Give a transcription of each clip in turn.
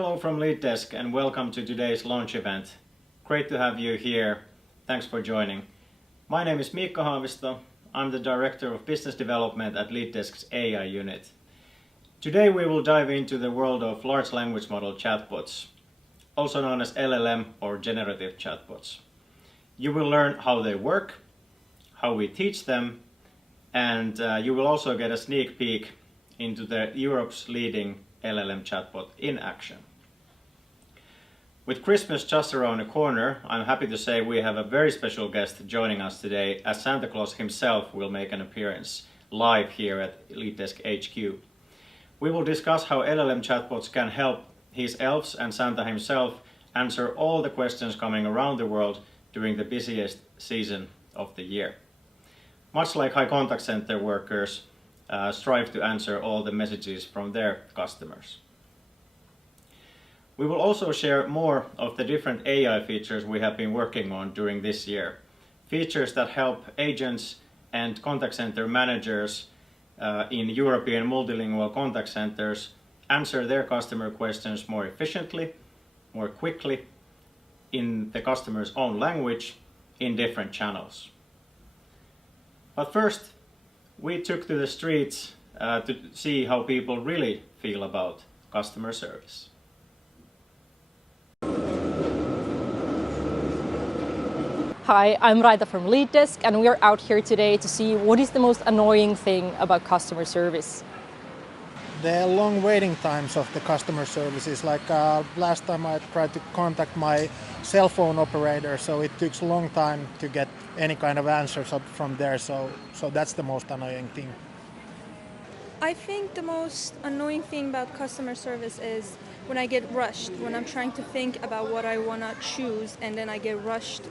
Hello from LeadDesk and welcome to today's launch event. Great to have you here. Thanks for joining. My name is Miikka Haavisto. I'm the Director of Business Development at LeadDesk's AI unit. Today we will dive into the world of large language model chatbots, also known as LLM or generative chatbots. You will learn how they work, how we teach them, and you will also get a sneak peek into Europe's leading LLM chatbot in action. With Christmas just around the corner, I'm happy to say we have a very special guest joining us today, as Santa Claus himself will make an appearance live here at LeadDesk HQ. We will discuss how LLM chatbots can help his elves and Santa himself answer all the questions coming around the world during the busiest season of the year. Much like high contact center workers strive to answer all the messages from their customers. We will also share more of the different AI features we have been working on during this year. Features that help agents and contact center managers in European multilingual contact centers answer their customer questions more efficiently, more quickly, in the customer's own language, in different channels. But first, we took to the streets to see how people really feel about customer service. Hi, I'm Raita from LeadDesk, and we are out here today to see what is the most annoying thing about customer service. The long waiting times of the customer service is like last time I tried to contact my cell phone operator, so it took a long time to get any kind of answers from there, so that's the most annoying thing. I think the most annoying thing about customer service is when I get rushed, when I'm trying to think about what I want to choose, and then I get rushed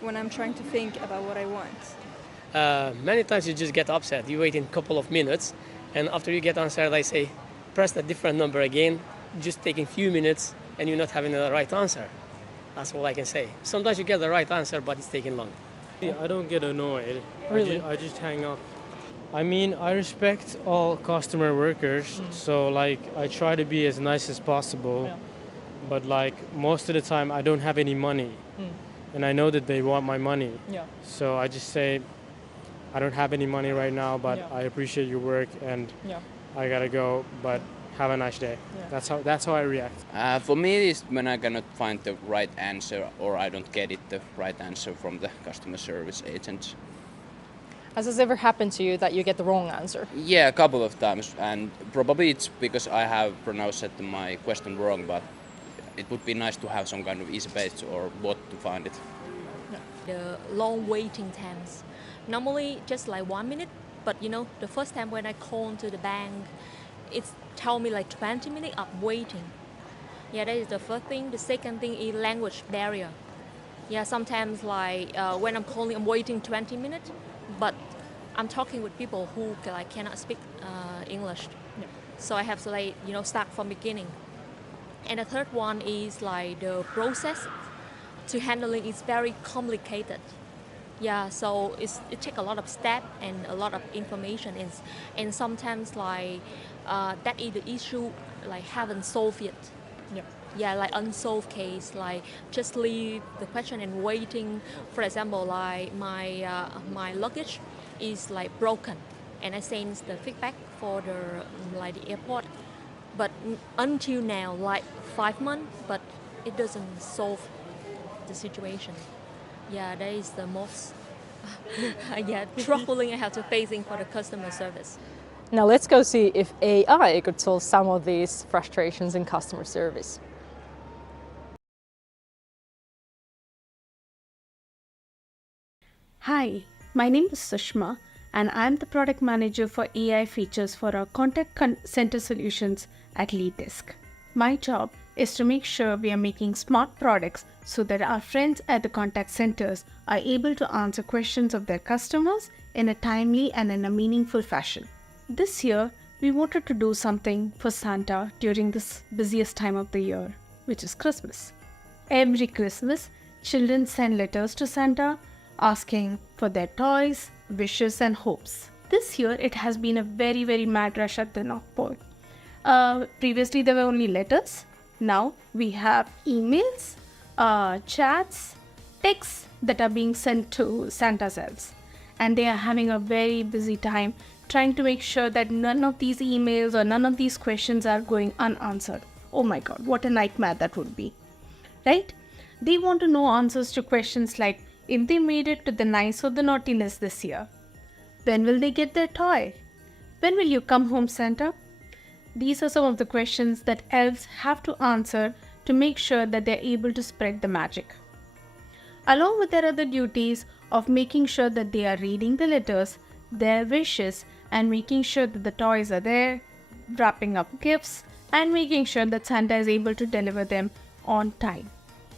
when I'm trying to think about what I want. Many times you just get upset. You wait in a couple of minutes, and after you get answered, they say, press a different number again, just taking a few minutes, and you're not having the right answer. That's all I can say. Sometimes you get the right answer, but it's taking long. I don't get annoyed. Really? I just hang up. I mean, I respect all customer workers, so like I try to be as nice as possible, but like most of the time I don't have any money, and I know that they want my money. So I just say, I don't have any money right now, but I appreciate your work and I gotta go, but have a nice day. That's how I react. For me, it's when I cannot find the right answer or I don't get the right answer from the customer service agent. Has this ever happened to you that you get the wrong answer? Yeah, a couple of times, and probably it's because I have pronounced my question wrong, but it would be nice to have some kind of easy page or bot to find it. The long waiting times. Normally just like 1 minute, but the first time when I call to the bank, it's tell me like 20 minutes of waiting. That is the first thing. The second thing is language barrier. Sometimes like when I'm calling, I'm waiting 20 minutes, but I'm talking with people who cannot speak English. So I have to start from beginning. And the third one is like the process to handling is very complicated. So it takes a lot of steps and a lot of information, and sometimes like that is the issue like haven't solved yet. Like unsolved case, like just leave the question and waiting. For example, like my luggage is like broken, and I send the feedback for the airport, but until now like 5 months, but it doesn't solve the situation. That is the most troubling I have to facing for the customer service. Now let's go see if AI could solve some of these frustrations in customer service. Hi, my name is Sushma, and I'm the product manager for AI features for our contact center solutions at LeadDesk. My job is to make sure we are making smart products so that our friends at the contact centers are able to answer questions of their customers in a timely and in a meaningful fashion. This year, we wanted to do something for Santa during this busiest time of the year, which is Christmas. Every Christmas, children send letters to Santa asking for their toys, wishes and hopes. This year, it has been a very mad rush at the North Pole. Previously, there were only letters. Now we have emails, chats, texts that are being sent to Santa's elves. And they are having a very busy time trying to make sure that none of these emails or none of these questions are going unanswered. Oh my god, what a nightmare that would be, right? They want to know answers to questions like if they made it to the nice or the naughtiness this year. When will they get their toy? When will you come home, Santa? These are some of the questions that elves have to answer to make sure that they're able to spread the magic. Along with their other duties of making sure that they are reading the letters, their wishes, and making sure that the toys are there, wrapping up gifts, and making sure that Santa is able to deliver them on time.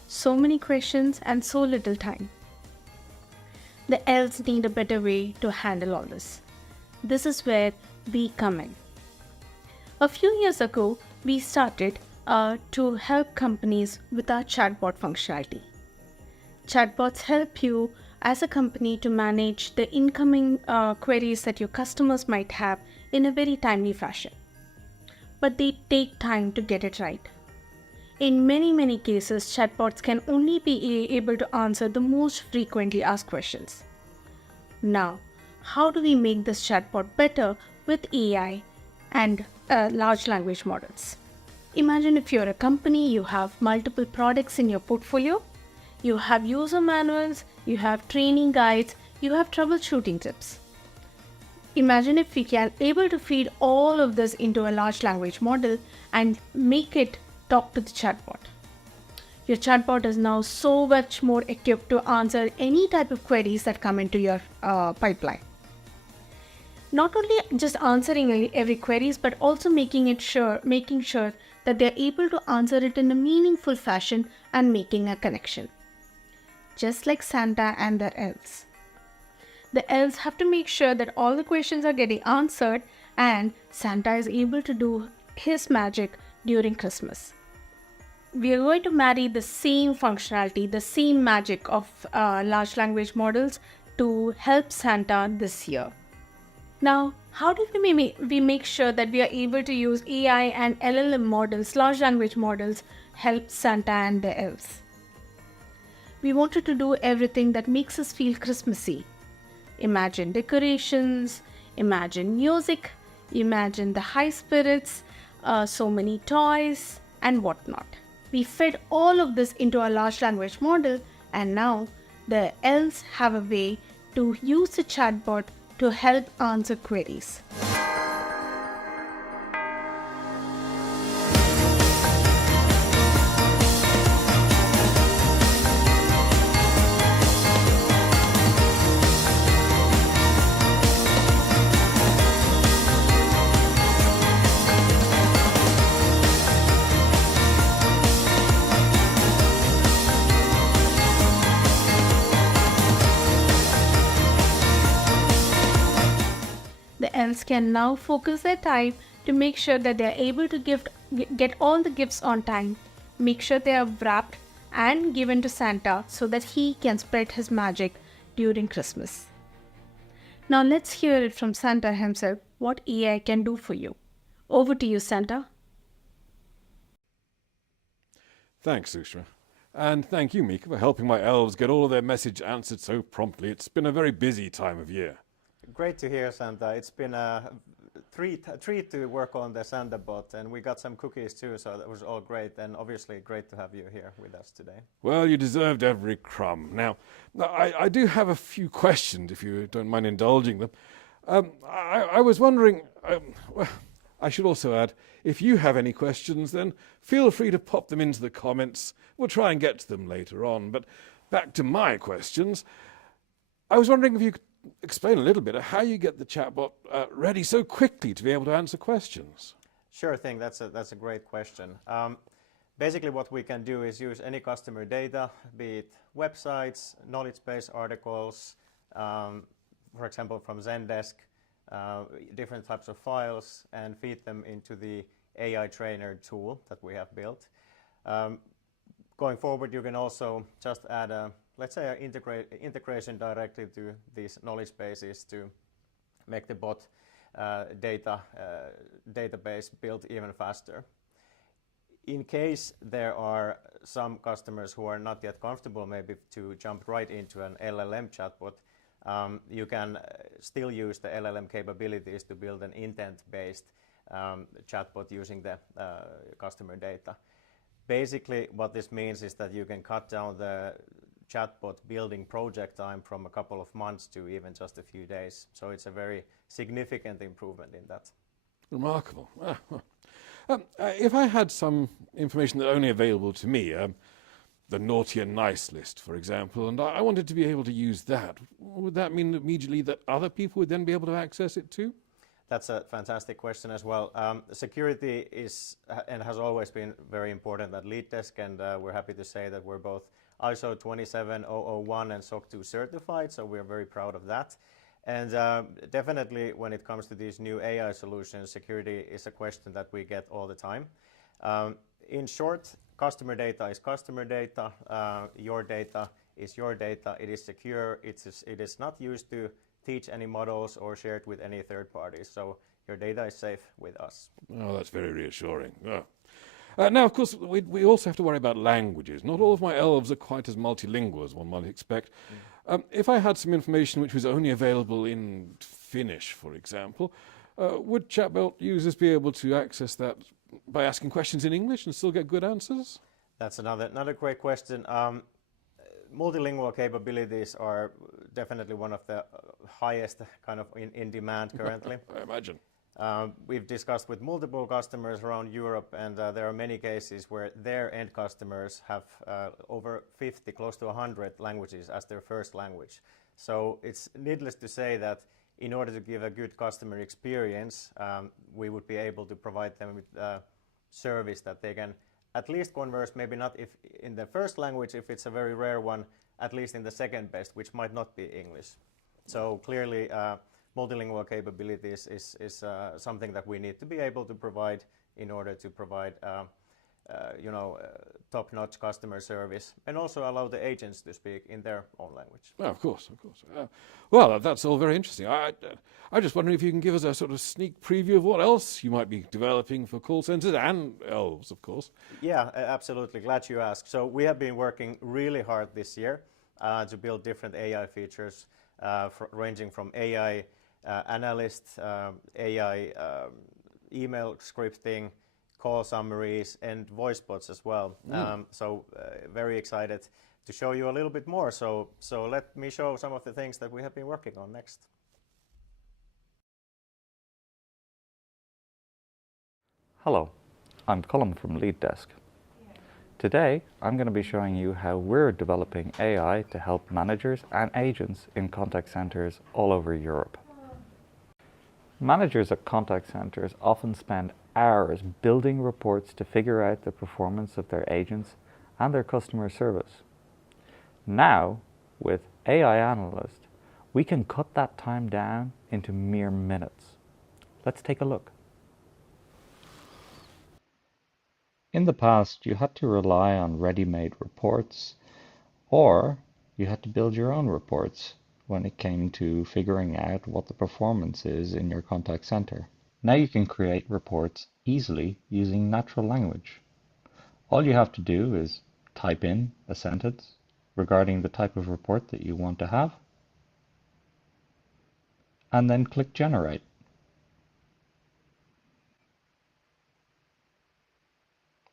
So many questions and so little time. The elves need a better way to handle all this. This is where we come in. A few years ago, we started to help companies with our chatbot functionality. Chatbots help you as a company to manage the incoming queries that your customers might have in a very timely fashion. But they take time to get it right. In many cases, chatbots can only be able to answer the most frequently asked questions. Now, how do we make this chatbot better with AI and large language models? Imagine if you're a company, you have multiple products in your portfolio, you have user manuals, you have training guides, you have troubleshooting tips. Imagine if we can able to feed all of this into a large language model and make it talk to the chatbot. Your chatbot is now so much more equipped to answer any type of queries that come into your pipeline. Not only just answering every queries, but also making sure that they're able to answer it in a meaningful fashion and making a connection. Just like Santa and their elves. The elves have to make sure that all the questions are getting answered and Santa is able to do his magic during Christmas. We are going to marry the same functionality, the same magic of large language models to help Santa this year. Now, how do we make sure that we are able to use AI and LLM models, large language models, help Santa and the elves? We wanted to do everything that makes us feel Christmassy. Imagine decorations, imagine music, imagine the high spirits, so many toys and whatnot. We fed all of this into a large language model and now the elves have a way to use the chatbot to help answer queries. The elves can now focus their time to make sure that they are able to get all the gifts on time, make sure they are wrapped and given to Santa so that he can spread his magic during Christmas. Now let's hear it from Santa himself what AI can do for you. Over to you, Santa. Thanks, Sushma. And thank you, Mika, for helping my elves get all of their message answered so promptly. It's been a very busy time of year. Great to hear, Santa. It's been a treat to work on the Santa bot, and we got some cookies too, so that was all great, and obviously great to have you here with us today. Well, you deserved every crumb. Now I do have a few questions, if you don't mind indulging them. I was wondering, well, I should also add, if you have any questions, then feel free to pop them into the comments. We'll try and get to them later on. But back to my questions. I was wondering if you could explain a little bit of how you get the chatbot ready so quickly to be able to answer questions. Sure thing. That's a great question. Basically, what we can do is use any customer data, be it websites, knowledge base articles, for example, from LeadDesk, different types of files, and feed them into the AI trainer tool that we have built. Going forward, you can also just add let's say an integration directly to these knowledge bases to make the bot database built even faster. In case there are some customers who are not yet comfortable maybe to jump right into an LLM chatbot, you can still use the LLM capabilities to build an intent-based chatbot using the customer data. Basically, what this means is that you can cut down the chatbot building project time from a couple of months to even just a few days. So it's a very significant improvement in that. Remarkable. If I had some information that only available to me, the naughty and nice list, for example, and I wanted to be able to use that, would that mean immediately that other people would then be able to access it too? That's a fantastic question as well. Security is and has always been very important at LeadDesk, and we're happy to say that we're both ISO 27001 and SOC 2 certified, so we're very proud of that. And definitely when it comes to these new AI solutions, security is a question that we get all the time. In short, customer data is customer data, your data is your data, it is secure, it is not used to teach any models or shared with any third parties, so your data is safe with us. Oh, that's very reassuring. Oh. Now, of course, we also have to worry about languages. Not all of my elves are quite as multilingual as one might expect. If I had some information which was only available in Finnish, for example, would chatbot users be able to access that by asking questions in English and still get good answers? That's another great question. Multilingual capabilities are definitely one of the highest kind of in demand currently. I imagine. We've discussed with multiple customers around Europe, and there are many cases where their end customers have over 50, close to 100 languages as their first language. So it's needless to say that in order to give a good customer experience, we would be able to provide them with a service that they can at least converse, maybe not if in the first language, if it's a very rare one, at least in the second best, which might not be English. So clearly, multilingual capabilities is something that we need to be able to provide in order to provide top-notch customer service, and also allow the agents to speak in their own language. Oh, of course. Well, that's all very interesting. I'm just wondering if you can give us a sort of sneak preview of what else you might be developing for call centers and elves, of course. Yeah, absolutely. Glad you asked. So we have been working really hard this year to build different AI features, ranging from AI analyst, AI email scripting, call summaries, and voice bots as well. So very excited to show you a little bit more. So let me show some of the things that we have been working on next. Hello, I'm Colin from LeadDesk. Today, I'm going to be showing you how we're developing AI to help managers and agents in contact centers all over Europe. Managers at contact centers often spend hours building reports to figure out the performance of their agents and their customer service. Now, with AI Analyst, we can cut that time down into mere minutes. Let's take a look. In the past, you had to rely on ready-made reports, or you had to build your own reports when it came to figuring out what the performance is in your contact center. Now you can create reports easily using natural language. All you have to do is type in a sentence regarding the type of report that you want to have, and then click Generate.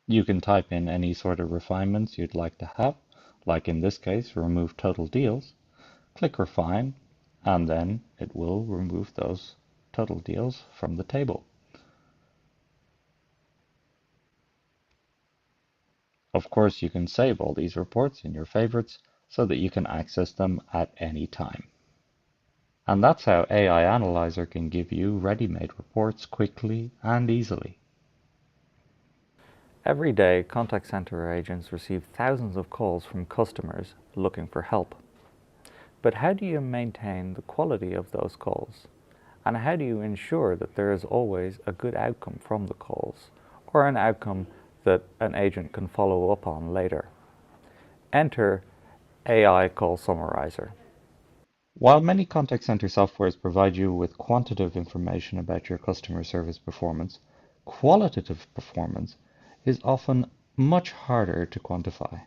You can type in any sort of refinements you'd like to have, like in this case, remove total deals. Click Refine, and then it will remove those total deals from the table. Of course, you can save all these reports in your favorites so that you can access them at any time. And that's how AI Analyzer can give you ready-made reports quickly and easily. Every day, contact center agents receive thousands of calls from customers looking for help. But how do you maintain the quality of those calls? And how do you ensure that there is always a good outcome from the calls, or an outcome that an agent can follow up on later? Enter AI Call Summarizer. While many contact center softwares provide you with quantitative information about your customer service performance, qualitative performance is often much harder to quantify.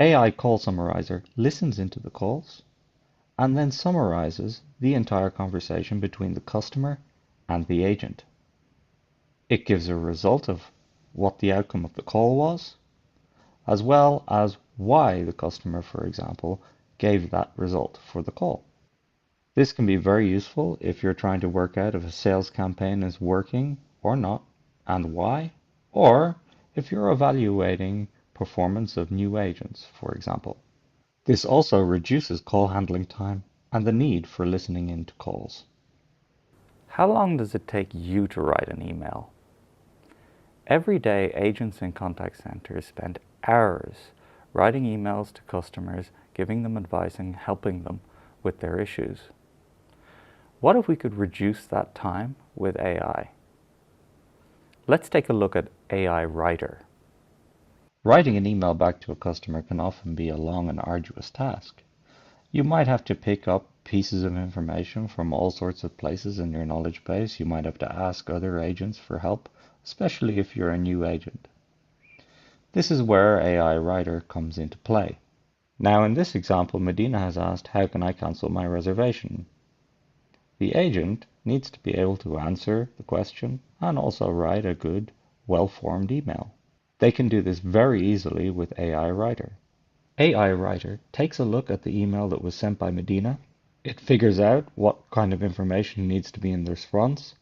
AI Call Summarizer listens into the calls and then summarizes the entire conversation between the customer and the agent. It gives a result of what the outcome of the call was, as well as why the customer, for example, gave that result for the call. This can be very useful if you're trying to work out if a sales campaign is working or not and why, or if you're evaluating performance of new agents, for example. This also reduces call handling time and the need for listening into calls. How long does it take you to write an email? Every day, agents in contact centers spend hours writing emails to customers, giving them advice and helping them with their issues. What if we could reduce that time with AI? Let's take a look at AI Writer. Writing an email back to a customer can often be a long and arduous task. You might have to pick up pieces of information from all sorts of places in your knowledge base. You might have to ask other agents for help, especially if you're a new agent. This is where AI Writer comes into play. Now in this example, Medina has asked, how can I cancel my reservation? The agent needs to be able to answer the question and also write a good, well-formed email. They can do this very easily with AI Writer. AI Writer takes a look at the email that was sent by Medina. It figures out what kind of information needs to be in the response.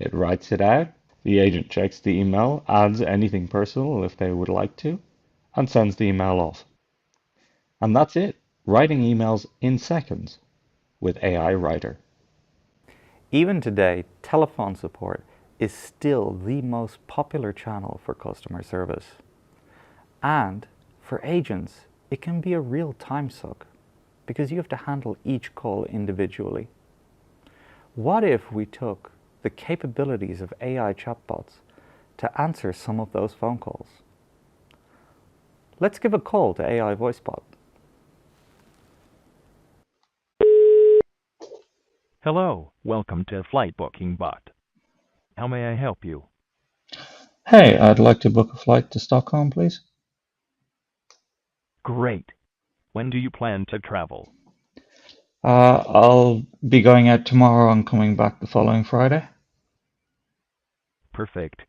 It writes it out. The agent checks the email, adds anything personal if they would like to, and sends the email off. And that's it. Writing emails in seconds with AI Writer. Even today, telephone support is still the most popular channel for customer service. And for agents, it can be a real time suck because you have to handle each call individually. What if we took the capabilities of AI chatbots to answer some of those phone calls? Let's give a call to AI VoiceBot. Hello, welcome to Flight Booking Bot. How may I help you? Hey, I'd like to book a flight to Stockholm, please. Great. When do you plan to travel? I'll be going out tomorrow and coming back the following Friday. Perfect.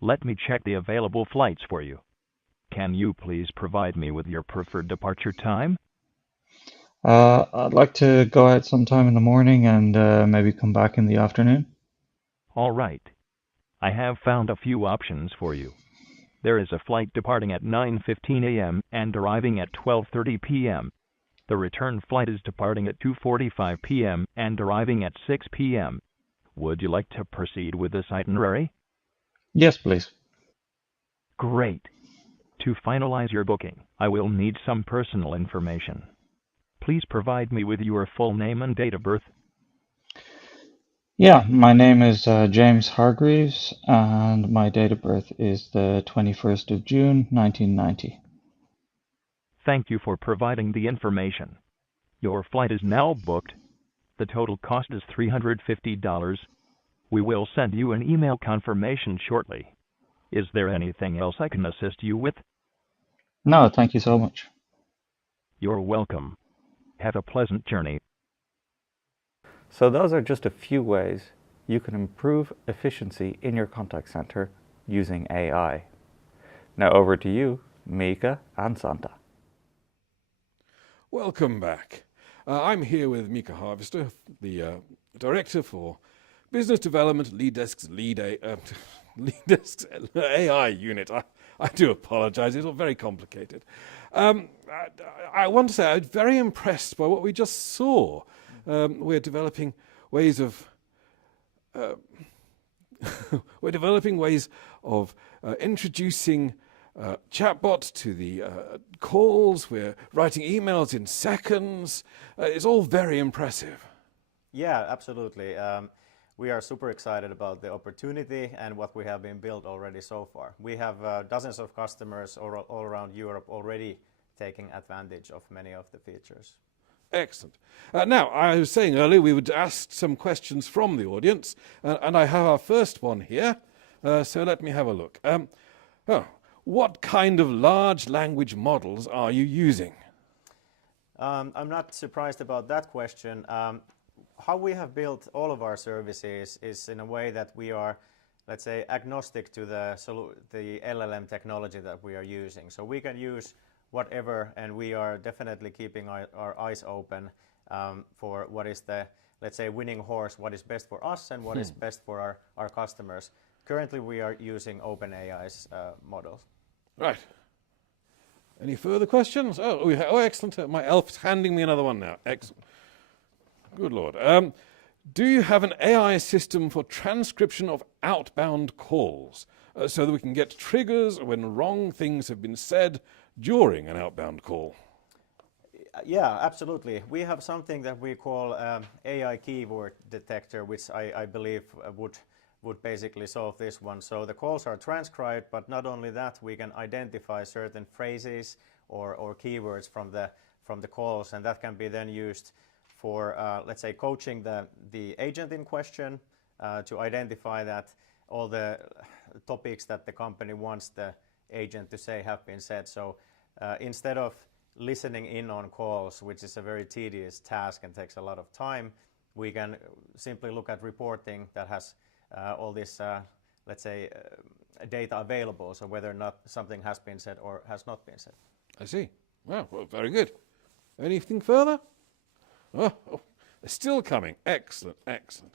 Let me check the available flights for you. Can you please provide me with your preferred departure time? I'd like to go out sometime in the morning and maybe come back in the afternoon. All right. I have found a few options for you. There is a flight departing at 9:15 a.m. and arriving at 12:30 p.m. The return flight is departing at 2:45 p.m. and arriving at 6 p.m. Would you like to proceed with this itinerary? Yes, please. Great. To finalize your booking, I will need some personal information. Please provide me with your full name and date of birth. Yeah, my name is James Hargreaves, and my date of birth is the 21st of June, 1990. Thank you for providing the information. Your flight is now booked. The total cost is $350. We will send you an email confirmation shortly. Is there anything else I can assist you with? No, thank you so much. You're welcome. Have a pleasant journey. So those are just a few ways you can improve efficiency in your contact center using AI. Now over to you, Mika and Santa. Welcome back. I'm here with Mika Harvester, the Director for Business Development, LeadDesk's LeadDesk's AI unit. I do apologize, it's all very complicated. I want to say I'm very impressed by what we just saw. We're developing ways of introducing chatbot to the calls. We're writing emails in seconds. It's all very impressive. Yeah, absolutely. We are super excited about the opportunity and what we have been built already so far. We have dozens of customers all around Europe already taking advantage of many of the features. Excellent. Now, I was saying earlier we would ask some questions from the audience, and I have our first one here, so let me have a look. What kind of large language models are you using? I'm not surprised about that question. How we have built all of our services is in a way that we are, let's say, agnostic to the LLM technology that we are using. So we can use whatever, and we are definitely keeping our eyes open for what is the, let's say, winning horse, what is best for us and what is best for our customers. Currently, we are using OpenAI's models. Right. Any further questions? Oh, excellent. My elf's handing me another one now. Excellent. Good Lord. Do you have an AI system for transcription of outbound calls so that we can get triggers when wrong things have been said during an outbound call? Yeah, absolutely. We have something that we call AI keyword detector, which I believe would basically solve this one. So the calls are transcribed, but not only that, we can identify certain phrases or keywords from the calls, and that can be then used for, let's say, coaching the agent in question to identify that all the topics that the company wants the agent to say have been said. So instead of listening in on calls, which is a very tedious task and takes a lot of time, we can simply look at reporting that has all this, let's say, data available, so whether or not something has been said or has not been said. I see. Well, very good. Anything further? Oh, they're still coming. Excellent, excellent.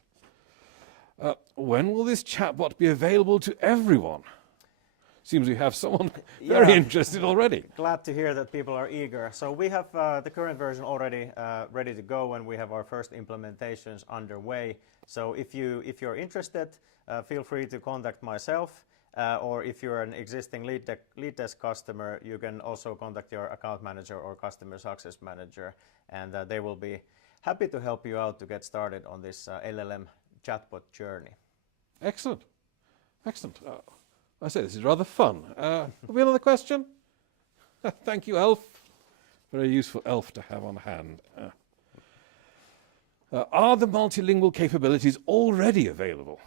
When will this chatbot be available to everyone? Seems we have someone very interested already. Glad to hear that people are eager. So we have the current version already ready to go, and we have our first implementations underway. So if you're interested, feel free to contact myself, or if you're an existing LeadDesk customer, you can also contact your account manager or customer success manager, and they will be happy to help you out to get started on this LLM chatbot journey. Excellent, excellent. I say this is rather fun. Have we another question? Thank you, Elf. Very useful elf to have on hand. Are the multilingual capabilities already available?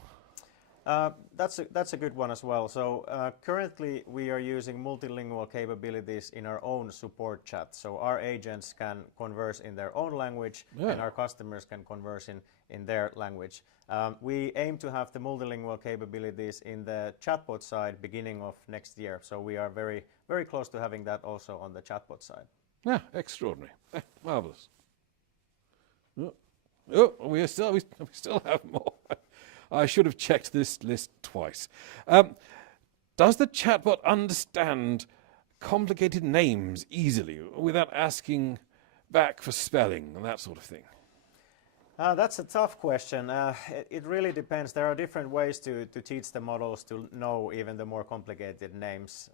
That's a good one as well. So currently we are using multilingual capabilities in our own support chat. So our agents can converse in their own language, and our customers can converse in their language. We aim to have the multilingual capabilities in the chatbot side beginning of next year. So we are very, very close to having that also on the chatbot side. Yeah, extraordinary. Marvelous. Oh, we still have more. I should have checked this list twice. Does the chatbot understand complicated names easily without asking back for spelling and that sort of thing? That's a tough question. It really depends. There are different ways to teach the models to know even the more complicated names.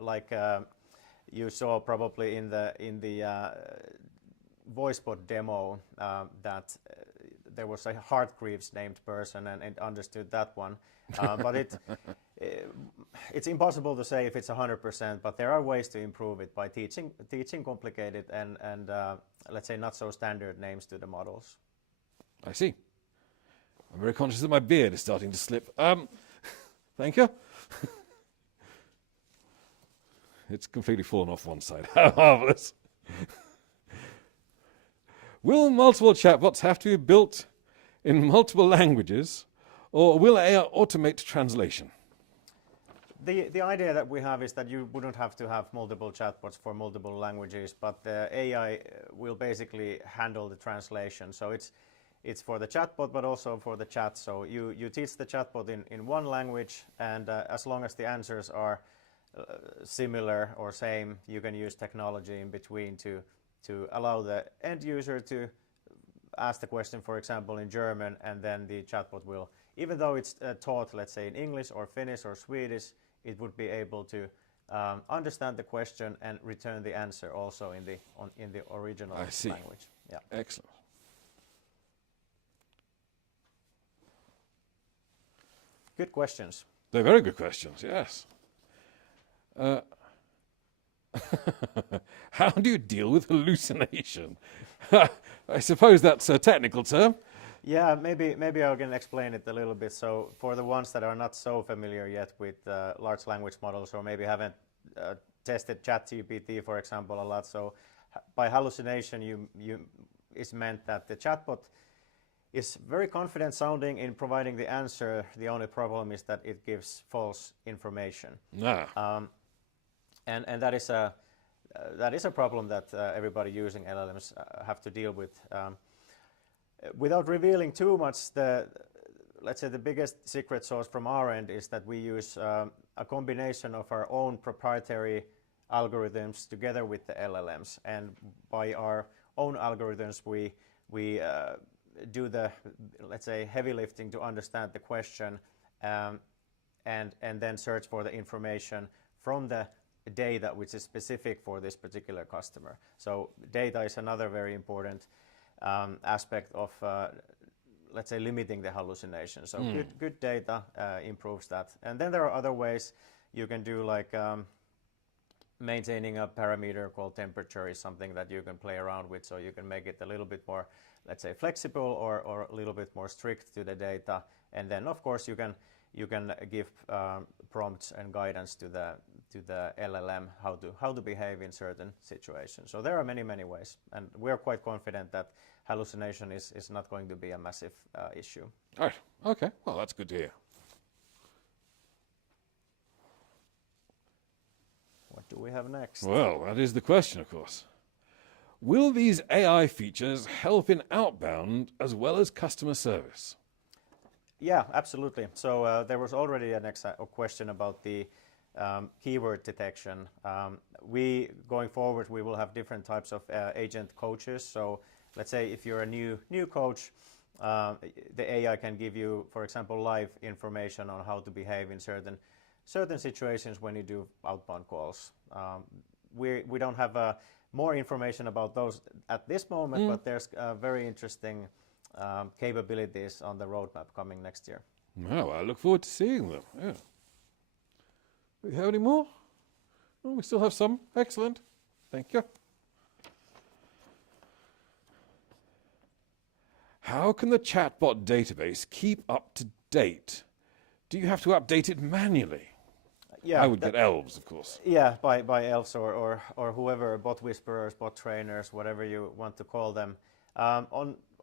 Like you saw probably in the VoiceBot demo that there was a Hartgreaves named person, and it understood that one. But it's impossible to say if it's 100%, but there are ways to improve it by teaching complicated and let's say not so standard names to the models. I see. I'm very conscious that my beard is starting to slip. Thank you. It's completely fallen off one side. How marvelous. Will multiple chatbots have to be built in multiple languages, or will AI automate translation? The idea that we have is that you wouldn't have to have multiple chatbots for multiple languages, but the AI will basically handle the translation. So it's for the chatbot, but also for the chat. So you teach the chatbot in one language, and as long as the answers are similar or same, you can use technology in between to allow the end user to ask the question, for example, in German, and then the chatbot will, even though it's taught, let's say, in English or Finnish or Swedish, it would be able to understand the question and return the answer also in the original language. Yeah. Excellent. Good questions. They're very good questions, yes. How do you deal with hallucination? I suppose that's a technical term. Yeah, maybe I can explain it a little bit. So for the ones that are not so familiar yet with large language models, or maybe haven't tested ChatGPT, for example, a lot. So by hallucination, you is meant that the chatbot is very confident sounding in providing the answer. The only problem is that it gives false information. And that is a problem that everybody using LLMs have to deal with. Without revealing too much, let's say the biggest secret sauce from our end is that we use a combination of our own proprietary algorithms together with the LLMs. And by our own algorithms, we do the, let's say, heavy lifting to understand the question and then search for the information from the data which is specific for this particular customer. So data is another very important aspect of, let's say, limiting the hallucination. So good data improves that. And then there are other ways you can do, like maintaining a parameter called temperature is something that you can play around with, so you can make it a little bit more, let's say, flexible or a little bit more strict to the data. And then, of course, you can give prompts and guidance to the LLM how to behave in certain situations. So there are many ways, and we are quite confident that hallucination is not going to be a massive issue. All right. Okay. Well, that's good to hear. What do we have next? Well, that is the question, of course. Will these AI features help in outbound as well as customer service? Yeah, absolutely. So there was already a question about the keyword detection. Going forward, we will have different types of agent coaches. So let's say if you're a new coach, the AI can give you, for example, live information on how to behave in certain situations when you do outbound calls. We don't have more information about those at this moment, but there's very interesting capabilities on the roadmap coming next year. Well, I look forward to seeing them. Yeah. Do we have any more? Oh, we still have some. Excellent. Thank you. How can the chatbot database keep up to date? Do you have to update it manually? Yeah, I would get elves, of course. Yeah, by elves or whoever, bot whisperers, bot trainers, whatever you want to call them.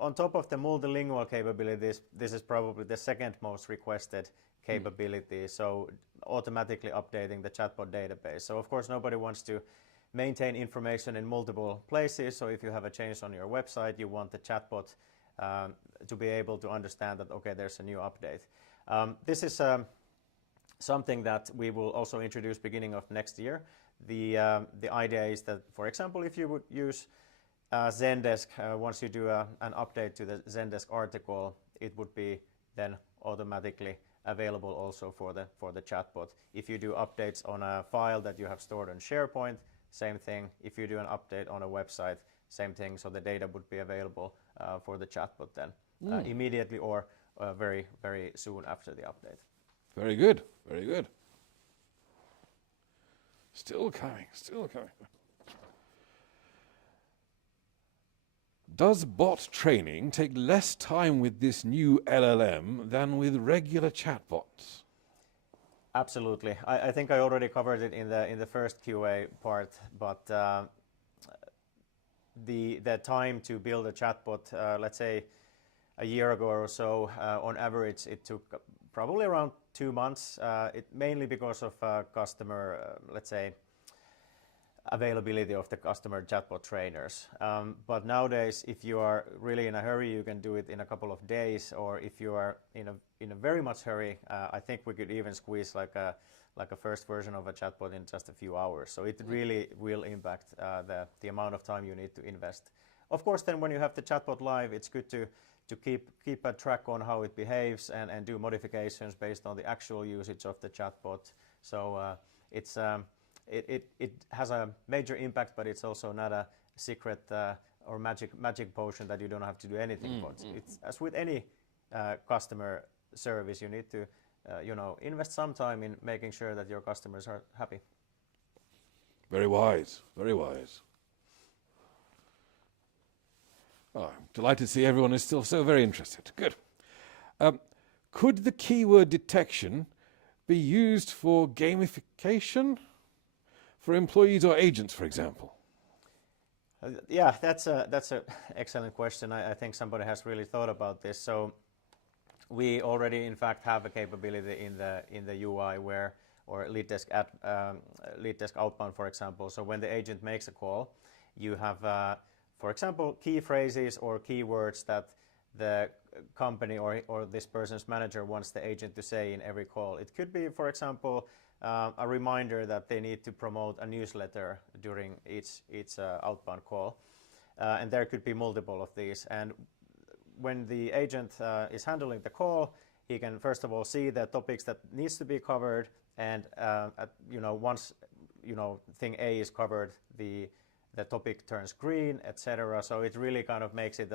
On top of the multilingual capabilities, this is probably the second most requested capability. So automatically updating the chatbot database. So of course nobody wants to maintain information in multiple places. So if you have a change on your website, you want the chatbot to be able to understand that, okay, there's a new update. This is something that we will also introduce beginning of next year. The idea is that, for example, if you would use Zendesk, once you do an update to the Zendesk article, it would be then automatically available also for the chatbot. If you do updates on a file that you have stored on SharePoint, same thing. If you do an update on a website, same thing. So the data would be available for the chatbot then immediately or very, very soon after the update. Very good. Very good. Still coming. Still coming. Does bot training take less time with this new LLM than with regular chatbots? Absolutely. I think I already covered it in the first QA part, but the time to build a chatbot, let's say a year ago or so, on average, it took probably around 2 months. Mainly because of customer, let's say, availability of the customer chatbot trainers. But nowadays, if you are really in a hurry, you can do it in a couple of days. Or if you are in a very much hurry, I think we could even squeeze like a first version of a chatbot in just a few hours. So it really will impact the amount of time you need to invest. Of course, then when you have the chatbot live, it's good to keep a track on how it behaves and do modifications based on the actual usage of the chatbot. So it has a major impact, but it's also not a secret or magic potion that you don't have to do anything for. It's as with any customer service, you need to invest some time in making sure that your customers are happy. Very wise, very wise. Oh, I'm delighted to see everyone is still so very interested. Good. Could the keyword detection be used for gamification for employees or agents, for example? Yeah, that's a excellent question. I think somebody has really thought about this. So we already, in fact, have a capability in the UI where, or LeadDesk outbound, for example. So when the agent makes a call, you have, for example, key phrases or keywords that the company or this person's manager wants the agent to say in every call. It could be, for example, a reminder that they need to promote a newsletter during each outbound call. And there could be multiple of these. And when the agent is handling the call, he can first of all see the topics that needs to be covered, and once thing A is covered, the topic turns green, etc. So it really kind of makes it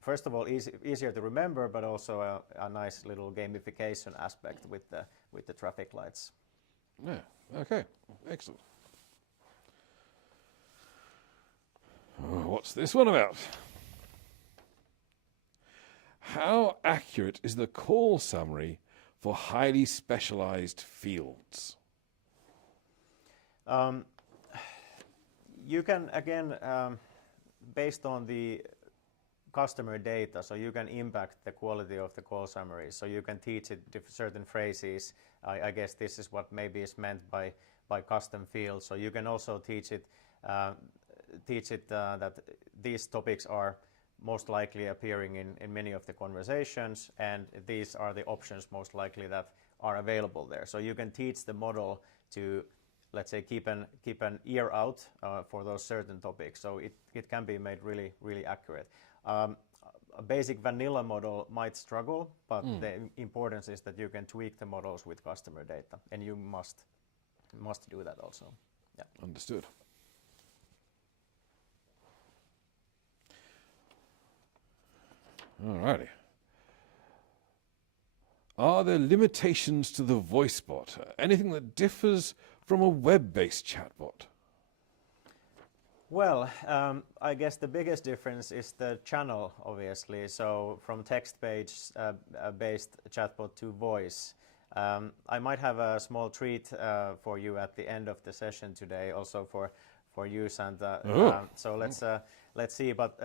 first of all easier to remember, but also a nice little gamification aspect with the traffic lights. Yeah. Okay. Excellent. What's this one about? How accurate is the call summary for highly specialized fields? You can, again, based on the customer data, so you can impact the quality of the call summary. So you can teach it certain phrases. I guess this is what maybe is meant by custom fields. So you can also teach it that these topics are most likely appearing in many of the conversations, and these are the options most likely that are available there. So you can teach the model to, let's say, keep an ear out for those certain topics. So it can be made really, really accurate. A basic vanilla model might struggle, but the importance is that you can tweak the models with customer data, and you must do that also. Yeah. Understood. Alrighty. Are there limitations to the voice bot? Anything that differs from a web-based chatbot? Well, I guess the biggest difference is the channel, obviously. So from text-based chatbot to voice. I might have a small treat for you at the end of the session today, also for you, Santa. So let's see. But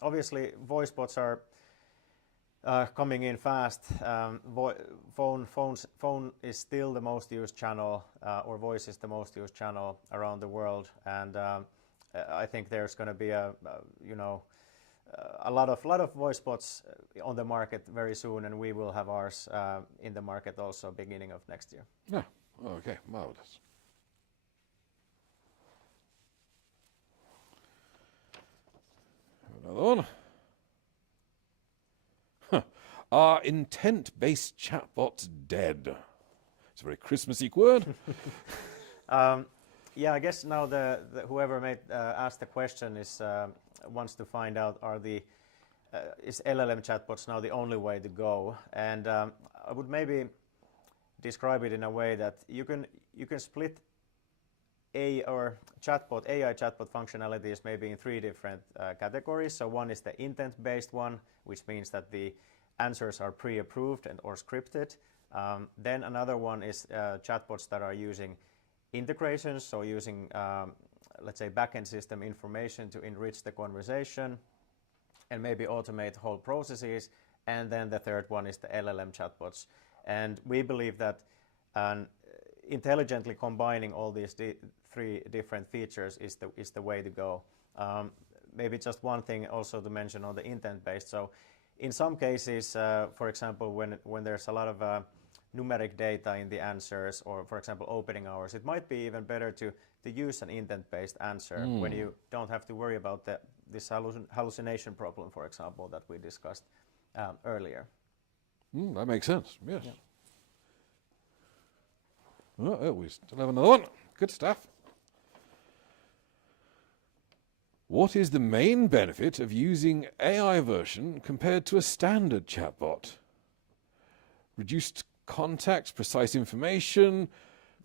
obviously, voice bots are coming in fast. Phone is still the most used channel, or voice is the most used channel around the world, and I think there's going to be a lot of voice bots on the market very soon, and we will have ours in the market also beginning of next year. Yeah. Okay. Marvelous. Another one. Are intent-based chatbots dead? It's a very Christmassy word. Yeah, I guess now whoever asked the question wants to find out is LLM chatbots now the only way to go? And I would maybe describe it in a way that you can split AI chatbot functionalities maybe in three different categories. So one is the intent-based one, which means that the answers are pre-approved or scripted. Then another one is chatbots that are using integrations, so using, let's say, backend system information to enrich the conversation and maybe automate whole processes. And then the third one is the LLM chatbots. And we believe that intelligently combining all these three different features is the way to go. Maybe just one thing also to mention on the intent-based. So in some cases, for example, when there's a lot of numeric data in the answers, or for example opening hours, it might be even better to use an intent-based answer when you don't have to worry about this hallucination problem, for example, that we discussed earlier. That makes sense, yes. Yeah. Oh, we still have another one. Good stuff. What is the main benefit of using AI version compared to a standard chatbot? Reduced context, precise information,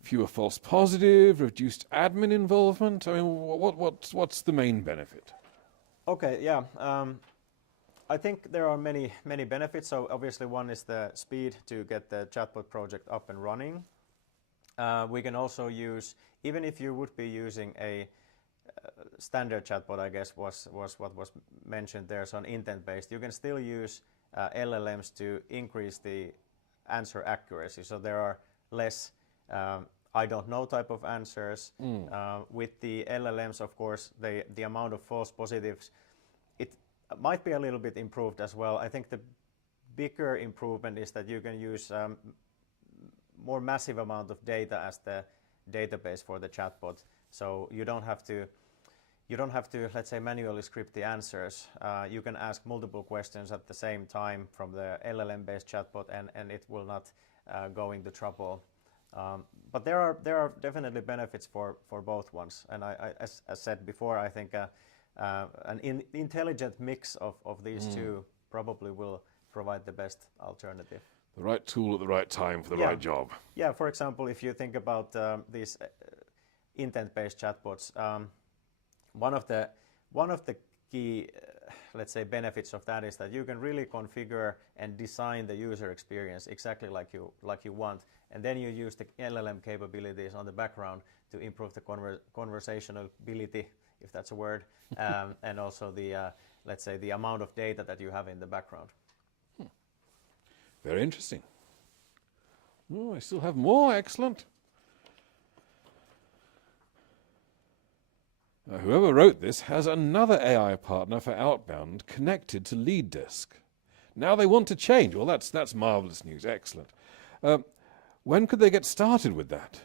fewer false positive, reduced admin involvement? I mean, what's the main benefit? Okay, yeah. I think there are many benefits. So obviously one is the speed to get the chatbot project up and running. We can also use, even if you would be using a standard chatbot, I guess was what was mentioned there, so an intent-based, you can still use LLMs to increase the answer accuracy. So there are less I don't know type of answers. With the LLMs, of course, the amount of false positives, it might be a little bit improved as well. I think the bigger improvement is that you can use more massive amount of data as the database for the chatbot. So you don't have to, let's say, manually script the answers. You can ask multiple questions at the same time from the LLM-based chatbot, and it will not go into trouble. But there are definitely benefits for both ones. And as said before, I think an intelligent mix of these two probably will provide the best alternative. The right tool at the right time for the right job. Yeah, for example, if you think about these intent-based chatbots, one of the key, let's say, benefits of that is that you can really configure and design the user experience exactly like you want, and then you use the LLM capabilities on the background to improve the conversationality, if that's a word, and also the let's say the amount of data that you have in the background. Very interesting. Oh, I still have more. Excellent. Whoever wrote this has another AI partner for outbound connected to LeadDesk. Now they want to change. Well, that's marvelous news. Excellent. When could they get started with that?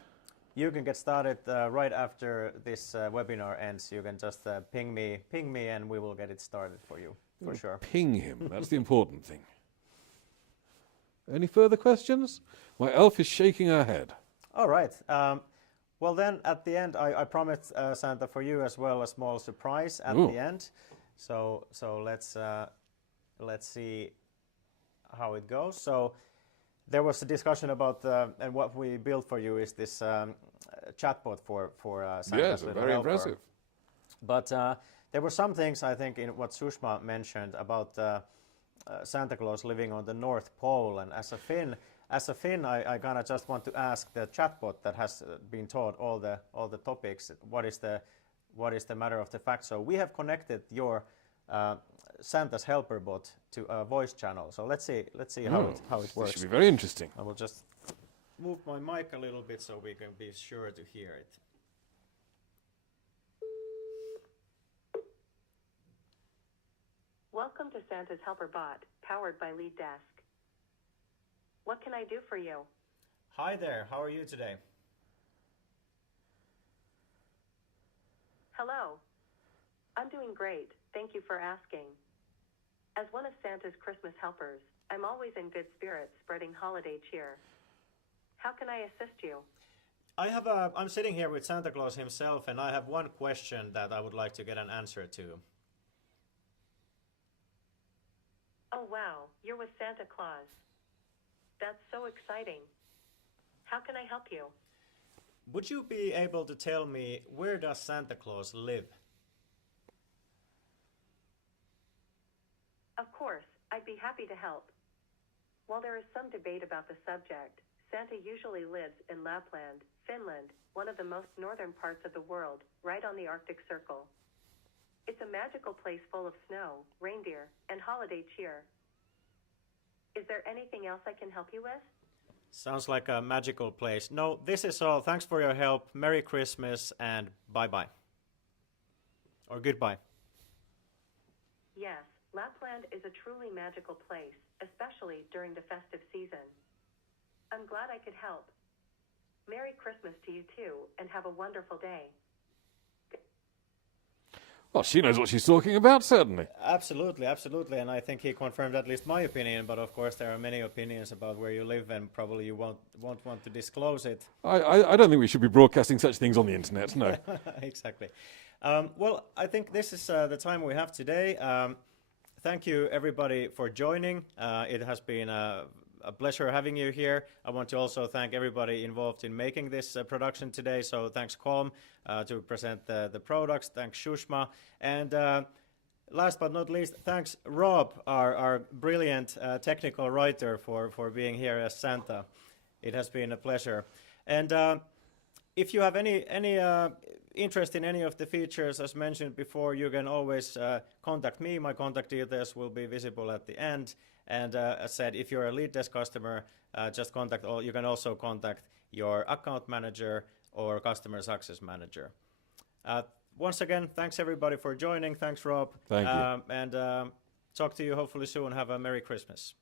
You can get started right after this webinar ends. You can just ping me, and we will get it started for you, for sure. Ping him. That's the important thing. Any further questions? My elf is shaking her head. All right. Well, then at the end, I promised Santa for you as well a small surprise at the end. So let's see how it goes. So there was a discussion about and what we built for you is this chatbot for Santa's little very helper. impressive. But there were some things I think in what Sushma mentioned about Santa Claus living on the North Pole, and as a Finn, I kind of just want to ask the chatbot that has been taught all the topics. What is the matter of the fact? So we have connected your Santa's helper bot to a voice channel. So let's see how it works. This should be very interesting. I will just move my mic a little bit so we can be sure to hear it. Welcome to Santa's Helper Bot, powered by LeadDesk. What can I do for you? Hi there, how are you today? Hello. I'm doing great, thank you for asking. As one of Santa's Christmas helpers, I'm always in good spirits, spreading holiday cheer. How can I assist you? I'm sitting here with Santa Claus himself, and I have one question that I would like to get an answer to. Oh wow, you're with Santa Claus. That's so exciting. How can I help you? Would you be able to tell me, where does Santa Claus live? Of course, I'd be happy to help. While there is some debate about the subject, Santa usually lives in Lapland, Finland, one of the most northern parts of the world, right on the Arctic Circle. It's a magical place full of snow, reindeer, and holiday cheer. Is there anything else I can help you with? Sounds like a magical place. No, this is all. Thanks for your help. Merry Christmas and bye-bye. Or goodbye. Yes, Lapland is a truly magical place, especially during the festive season. I'm glad I could help. Merry Christmas to you too, and have a wonderful day. Well, she knows what she's talking about, certainly. Absolutely, absolutely. And I think he confirmed at least my opinion, but of course there are many opinions about where you live, and probably you won't want to disclose it. I don't think we should be broadcasting such things on the internet, no. Exactly. Well, I think this is the time we have today. Thank you, everybody, for joining. It has been a a pleasure having you here. I want to also thank everybody involved in making this production today. So thanks, Colm, to present the products. Thanks, Shushma. And last but not least, thanks, Rob, our brilliant technical writer, for being here as Santa. It has been a pleasure. And if you have any interest in any of the features, as mentioned before, you can always contact me. My contact details will be visible at the end. And as said, if you're a LeadDesk customer, just contact you can also contact your account manager or customer success manager. Once again, thanks everybody for joining. Thanks, Rob. Thank you. And talk to you hopefully soon. Have a Merry Christmas.